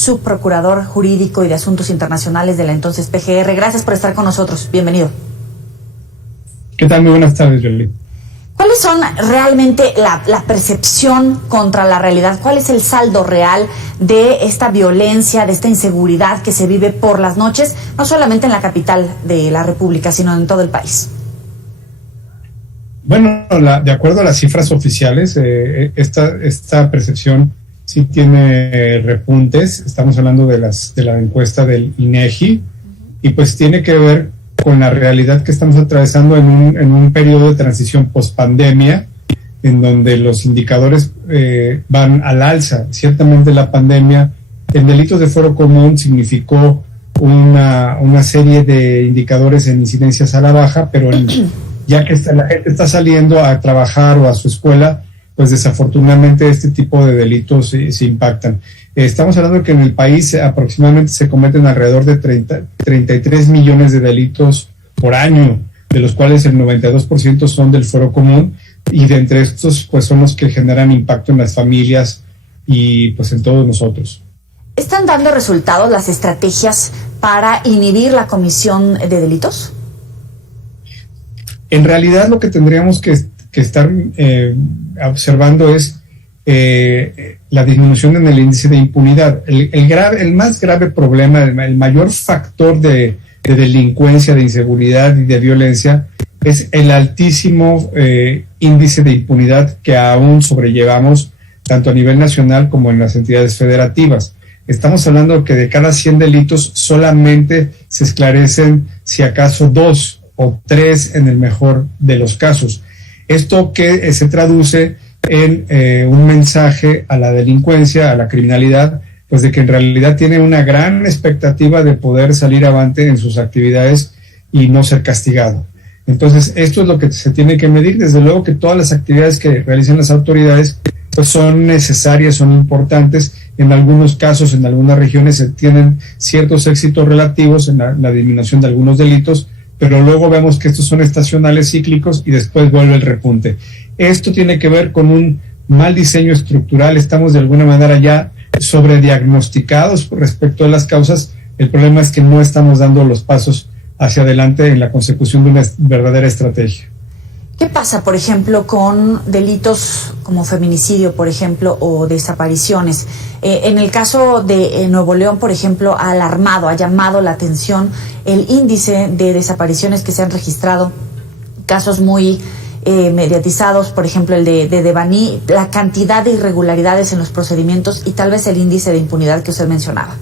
subprocurador jurídico y de asuntos internacionales de la entonces PGR. Gracias por estar con nosotros. Bienvenido. ¿Qué tal? Muy buenas tardes, Yoli. ¿Cuáles son realmente la percepción contra la realidad? ¿Cuál es el saldo real de esta violencia, de esta inseguridad que se vive por las noches, no solamente en la capital de la República, sino en todo el país? Bueno, de acuerdo a las cifras oficiales, esta percepción sí tiene repuntes. Estamos hablando de la encuesta del INEGI, y pues tiene que ver con la realidad que estamos atravesando en un periodo de transición post-pandemia, en donde los indicadores van al alza. Ciertamente la pandemia en delitos de fuero común significó una serie de indicadores en incidencias a la baja, pero ya que la gente está saliendo a trabajar o a su escuela, pues desafortunadamente este tipo de delitos se impactan. Estamos hablando de que en el país aproximadamente se cometen alrededor de 33 millones de delitos por año, de los cuales el 92% son del fuero común, y de entre estos pues son los que generan impacto en las familias y pues en todos nosotros. ¿Están dando resultados las estrategias para inhibir la comisión de delitos? En realidad lo que tendríamos que estar observando es la disminución en el índice de impunidad. El más grave problema, el mayor factor de delincuencia, de inseguridad y de violencia es el altísimo índice de impunidad que aún sobrellevamos tanto a nivel nacional como en las entidades federativas. Estamos hablando de que de cada 100 delitos solamente se esclarecen si acaso 2 o 3 en el mejor de los casos. Esto que se traduce en un mensaje a la delincuencia, a la criminalidad, pues de que en realidad tiene una gran expectativa de poder salir avante en sus actividades y no ser castigado. Entonces, esto es lo que se tiene que medir. Desde luego que todas las actividades que realizan las autoridades pues son necesarias, son importantes. En algunos casos, en algunas regiones se tienen ciertos éxitos relativos en la disminución de algunos delitos, pero luego vemos que estos son estacionales, cíclicos, y después vuelve el repunte. Esto tiene que ver con un mal diseño estructural. Estamos de alguna manera ya sobrediagnosticados respecto a las causas. El problema es que no estamos dando los pasos hacia adelante en la consecución de una verdadera estrategia. ¿Qué pasa, por ejemplo, con delitos como feminicidio, por ejemplo, o desapariciones? En el caso de Nuevo León, por ejemplo, ha llamado la atención el índice de desapariciones que se han registrado, casos muy mediatizados, por ejemplo, el de Devani, la cantidad de irregularidades en los procedimientos y tal vez el índice de impunidad que usted mencionaba.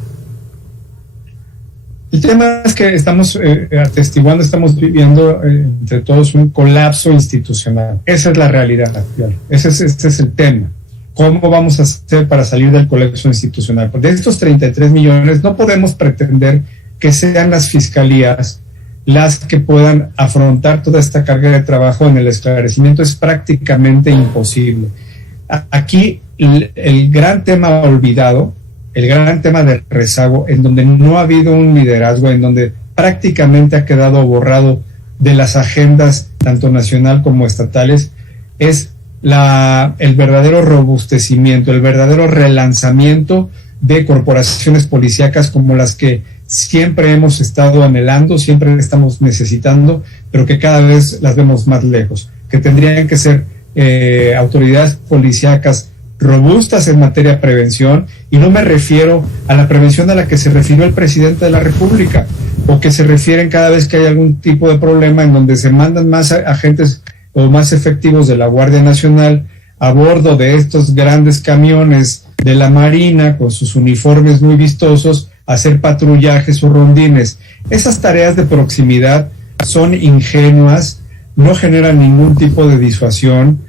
El tema es que estamos atestiguando, estamos viviendo entre todos un colapso institucional. Esa es la realidad, ese es el tema. ¿Cómo vamos a hacer para salir del colapso institucional? Porque de estos 33 millones no podemos pretender que sean las fiscalías las que puedan afrontar toda esta carga de trabajo en el esclarecimiento. Es prácticamente imposible. Aquí el gran tema olvidado, el gran tema del rezago, en donde no ha habido un liderazgo, en donde prácticamente ha quedado borrado de las agendas tanto nacional como estatales, es el verdadero robustecimiento, el verdadero relanzamiento de corporaciones policíacas como las que siempre hemos estado anhelando, siempre estamos necesitando, pero que cada vez las vemos más lejos, que tendrían que ser autoridades policíacas robustas en materia de prevención, y no me refiero a la prevención a la que se refirió el presidente de la República, o que se refieren cada vez que hay algún tipo de problema en donde se mandan más agentes o más efectivos de la Guardia Nacional a bordo de estos grandes camiones de la Marina con sus uniformes muy vistosos a hacer patrullajes o rondines. Esas tareas de proximidad son ingenuas, no generan ningún tipo de disuasión.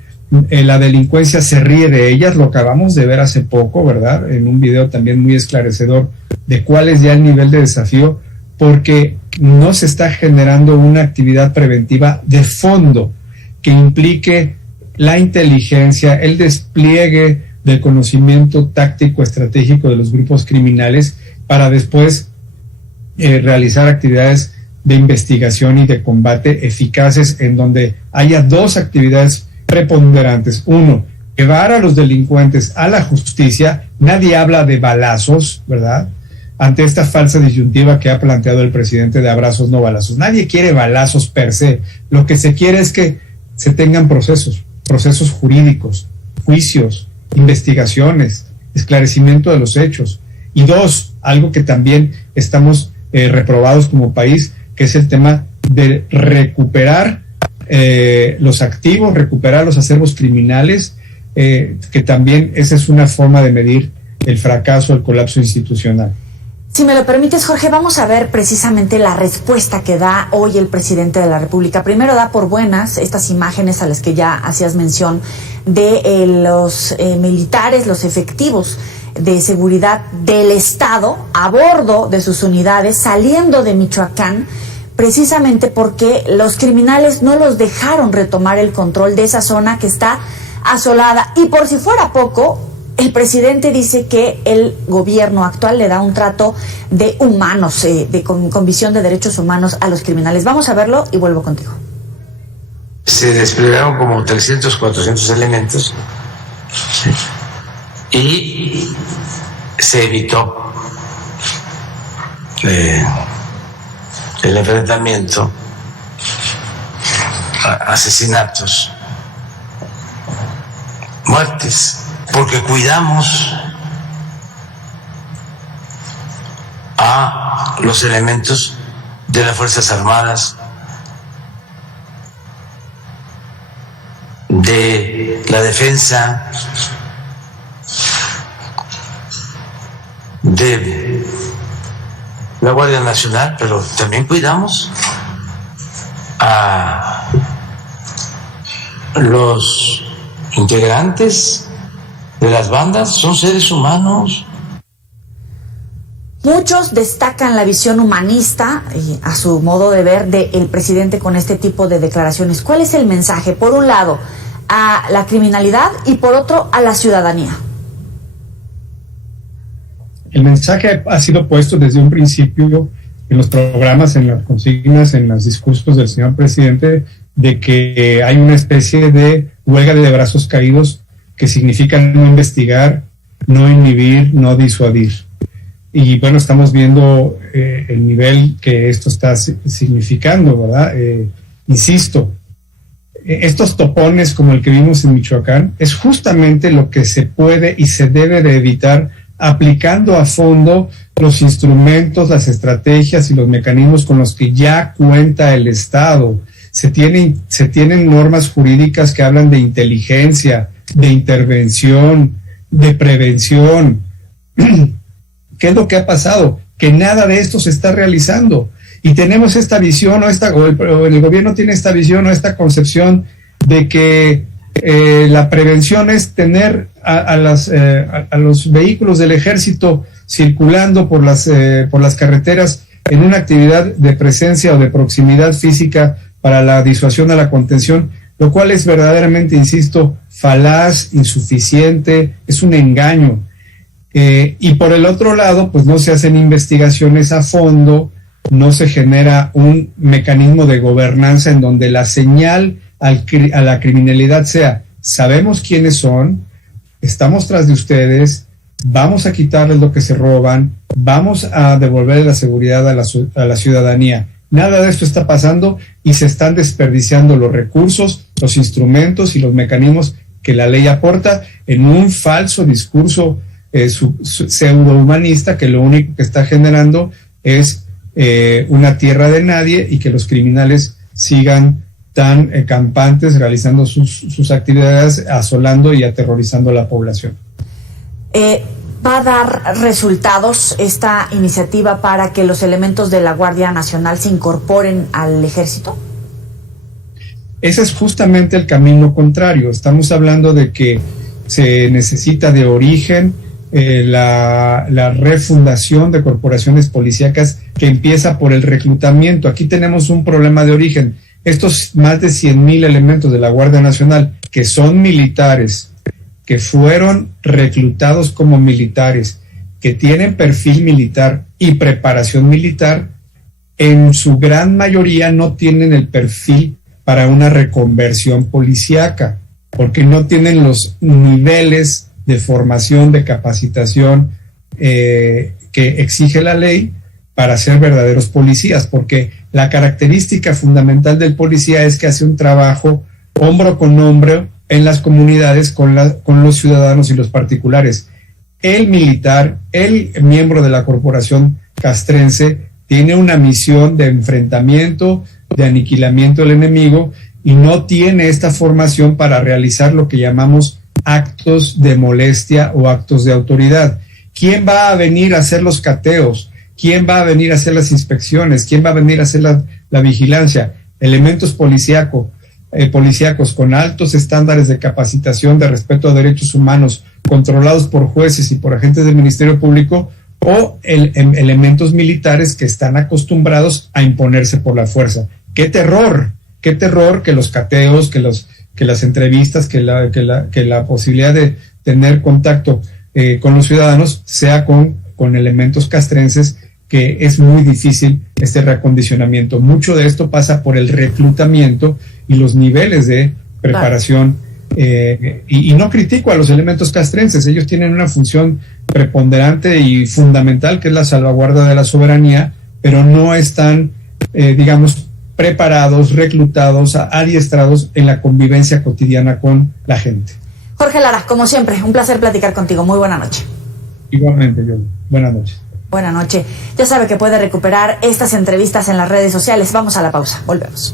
La delincuencia se ríe de ellas, lo acabamos de ver hace poco, ¿verdad? En un video también muy esclarecedor de cuál es ya el nivel de desafío, porque no se está generando una actividad preventiva de fondo que implique la inteligencia, el despliegue del conocimiento táctico estratégico de los grupos criminales para después realizar actividades de investigación y de combate eficaces, en donde haya dos actividades preponderantes. Uno, llevar a los delincuentes a la justicia, Nadie habla de balazos, ¿verdad? Ante esta falsa disyuntiva que ha planteado el presidente de abrazos no balazos. Nadie quiere balazos per se. Lo que se quiere es que se tengan procesos jurídicos, juicios, investigaciones, esclarecimiento de los hechos. Y dos, algo que también estamos reprobados como país, que es el tema de recuperar los activos, recuperar los acervos criminales, que también esa es una forma de medir el fracaso, el colapso institucional. Si me lo permites, Jorge, vamos a ver precisamente la respuesta que da hoy el presidente de la República. Primero da por buenas estas imágenes a las que ya hacías mención de los militares, los efectivos de seguridad del Estado a bordo de sus unidades saliendo de Michoacán, precisamente porque los criminales no los dejaron retomar el control de esa zona que está asolada. Y por si fuera poco, el presidente dice que el gobierno actual le da un trato de humanos, con visión de derechos humanos a los criminales. Vamos a verlo y vuelvo contigo. Se desplegaron como 300, 400 elementos y se evitó el enfrentamiento, asesinatos, muertes, porque cuidamos a los elementos de las Fuerzas Armadas, de la defensa, de la Guardia Nacional, pero también cuidamos a los integrantes de las bandas. Son seres humanos. Muchos destacan la visión humanista, a su modo de ver, del presidente con este tipo de declaraciones. ¿Cuál es el mensaje? Por un lado, a la criminalidad y por otro, a la ciudadanía. El mensaje ha sido puesto desde un principio en los programas, en las consignas, en los discursos del señor presidente, de que hay una especie de huelga de brazos caídos que significa no investigar, no inhibir, no disuadir. Y bueno, estamos viendo el nivel que esto está significando, ¿verdad? Insisto, estos topones como el que vimos en Michoacán es justamente lo que se puede y se debe de evitar aplicando a fondo los instrumentos, las estrategias y los mecanismos con los que ya cuenta el Estado. Se tienen normas jurídicas que hablan de inteligencia, de intervención, de prevención. ¿Qué es lo que ha pasado? Que nada de esto se está realizando. Y tenemos esta visión, o el gobierno tiene esta visión o esta concepción de que la prevención es tener a los vehículos del ejército circulando por las carreteras en una actividad de presencia o de proximidad física para la disuasión a la contención, lo cual es verdaderamente, insisto, falaz, insuficiente, es un engaño. Y por el otro lado, pues no se hacen investigaciones a fondo, no se genera un mecanismo de gobernanza en donde la señal a la criminalidad sea: sabemos quiénes son, estamos tras de ustedes, vamos a quitarles lo que se roban, vamos a devolver la seguridad a la ciudadanía. Nada de esto está pasando y se están desperdiciando los recursos, los instrumentos y los mecanismos que la ley aporta en un falso discurso pseudo-humanista que lo único que está generando es una tierra de nadie y que los criminales sigan tan campantes realizando sus actividades, asolando y aterrorizando a la población. ¿Va a dar resultados esta iniciativa para que los elementos de la Guardia Nacional se incorporen al ejército? Ese es justamente el camino contrario. Estamos hablando de que se necesita de origen la refundación de corporaciones policíacas que empieza por el reclutamiento. Aquí tenemos un problema de origen. Estos más de 100,000 elementos de la Guardia Nacional que son militares, que fueron reclutados como militares, que tienen perfil militar y preparación militar, en su gran mayoría no tienen el perfil para una reconversión policíaca, porque no tienen los niveles de formación, de capacitación que exige la ley para ser verdaderos policías, porque la característica fundamental del policía es que hace un trabajo hombro con hombro en las comunidades con los ciudadanos y los particulares. El militar, el miembro de la corporación castrense, tiene una misión de enfrentamiento, de aniquilamiento del enemigo, y no tiene esta formación para realizar lo que llamamos actos de molestia o actos de autoridad. ¿Quién va a venir a hacer los cateos? ¿Quién va a venir a hacer las inspecciones? ¿Quién va a venir a hacer la vigilancia? Elementos policíacos con altos estándares de capacitación, de respeto a derechos humanos, controlados por jueces y por agentes del Ministerio Público, o elementos militares que están acostumbrados a imponerse por la fuerza. ¡Qué terror! ¡Qué terror que los cateos, que las entrevistas, que la posibilidad de tener contacto con los ciudadanos sea con elementos castrenses, que es muy difícil este reacondicionamiento. Mucho de esto pasa por el reclutamiento y los niveles de preparación. Y no critico a los elementos castrenses, ellos tienen una función preponderante y fundamental, que es la salvaguarda de la soberanía, pero no están, preparados, reclutados, adiestrados en la convivencia cotidiana con la gente. Jorge Lara, como siempre, un placer platicar contigo. Muy buena noche. Igualmente, yo. Buenas noches. Buenas noches. Ya sabe que puede recuperar estas entrevistas en las redes sociales. Vamos a la pausa. Volvemos.